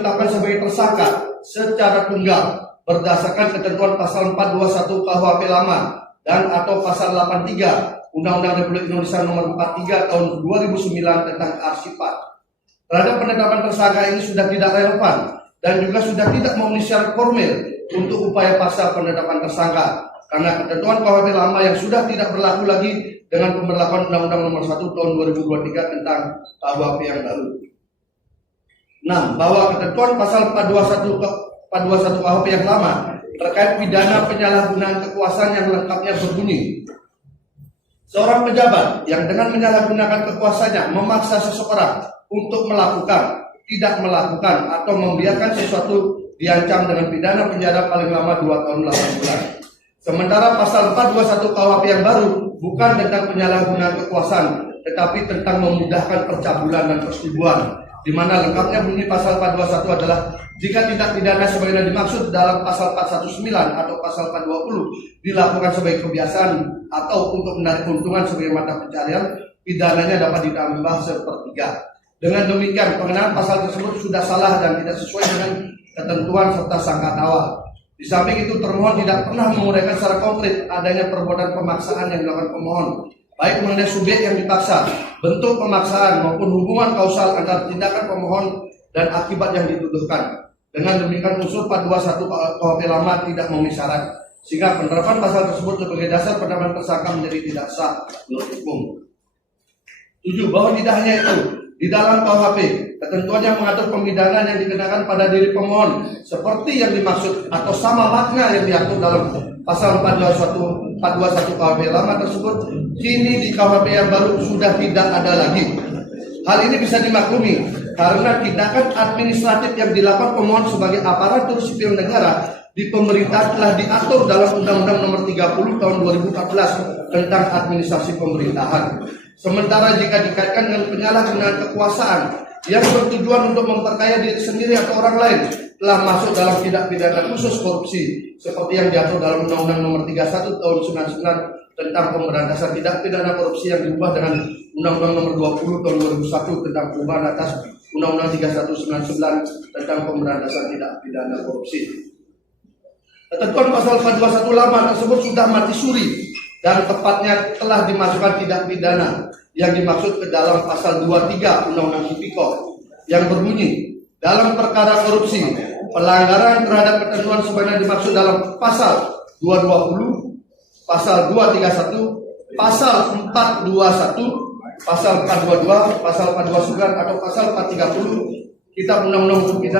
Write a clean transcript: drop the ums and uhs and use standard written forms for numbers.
ditetapkan sebagai tersangka secara tunggal berdasarkan ketentuan pasal 421 KUHP lama dan atau pasal 83 Undang-Undang Republik Indonesia Nomor 43 Tahun 2009 tentang Arsipat. Terhadap penetapan tersangka ini sudah tidak relevan dan juga sudah tidak memenuhi syarat formil untuk upaya pasal penetapan tersangka karena ketentuan KUHP lama yang sudah tidak berlaku lagi dengan pemberlakuan Undang-Undang Nomor 1 Tahun 2023 tentang KUHP yang baru. 6. Bahwa ketentuan pasal 421 KUHP yang lama terkait pidana penyalahgunaan kekuasaan yang lengkapnya berbunyi, seorang pejabat yang dengan menyalahgunakan kekuasaannya memaksa seseorang untuk melakukan, tidak melakukan, atau membiarkan sesuatu diancam dengan pidana penjara paling lama 2 tahun 8 bulan. Sementara pasal 421 KUHP yang baru bukan tentang penyalahgunaan kekuasaan, tetapi tentang memudahkan percabulan dan persetubuhan, di mana lengkapnya bunyi pasal 421 adalah jika tindak pidana sebagaimana dimaksud dalam pasal 419 atau pasal 420 dilakukan sebagai kebiasaan atau untuk menarik keuntungan sebagai mata pencarian, pidananya dapat ditambah sepertiga. Dengan demikian, pengenaan pasal tersebut sudah salah dan tidak sesuai dengan ketentuan serta sangkaan awal. Di samping itu, termohon tidak pernah menguraikan secara konkret adanya perbuatan pemaksaan yang dilakukan pemohon, baik mengenai subjek yang dipaksa, bentuk pemaksaan maupun hubungan kausal antara tindakan pemohon dan akibat yang dituduhkan. Dengan demikian, unsur 421 KUHP lama tidak memenuhi syarat, sehingga penerapan pasal tersebut sebagai dasar penetapan tersangka menjadi tidak sah menurut hukum. 7. Bahwa tidak hanya itu, di dalam KUHP, ketentuan yang mengatur pemidanaan yang dikenakan pada diri pemohon seperti yang dimaksud atau sama makna yang diatur dalam pasal 421 KUHP lama tersebut kini di KUHP yang baru sudah tidak ada lagi. Hal ini bisa dimaklumi karena tindakan administratif yang dilakukan pemohon sebagai aparatur sipil negara di pemerintah telah diatur dalam Undang-Undang Nomor 30 Tahun 2014 tentang administrasi pemerintahan. Sementara jika dikaitkan dengan penyalahgunaan kekuasaan yang bertujuan untuk memperkaya diri sendiri atau orang lain telah masuk dalam tindak pidana khusus korupsi seperti yang diatur dalam Undang-Undang Nomor 31 Tahun 99 tentang pemberantasan tindak pidana korupsi yang diubah dengan Undang-Undang Nomor 20 Tahun 2001 tentang perubahan atas Undang-Undang 3199 tentang pemberantasan tindak pidana korupsi. Ketentuan pasal 421 lama tersebut sudah mati suri dan tepatnya telah dimasukkan tindak pidana yang dimaksud ke dalam pasal 23 Undang-Undang Tipikor yang berbunyi dalam perkara korupsi pelanggaran terhadap ketentuan sebagaimana dimaksud dalam pasal 220, pasal 231, pasal 421, pasal 422, pasal 429 atau pasal 430 Kitab Undang-Undang Hukum Pidana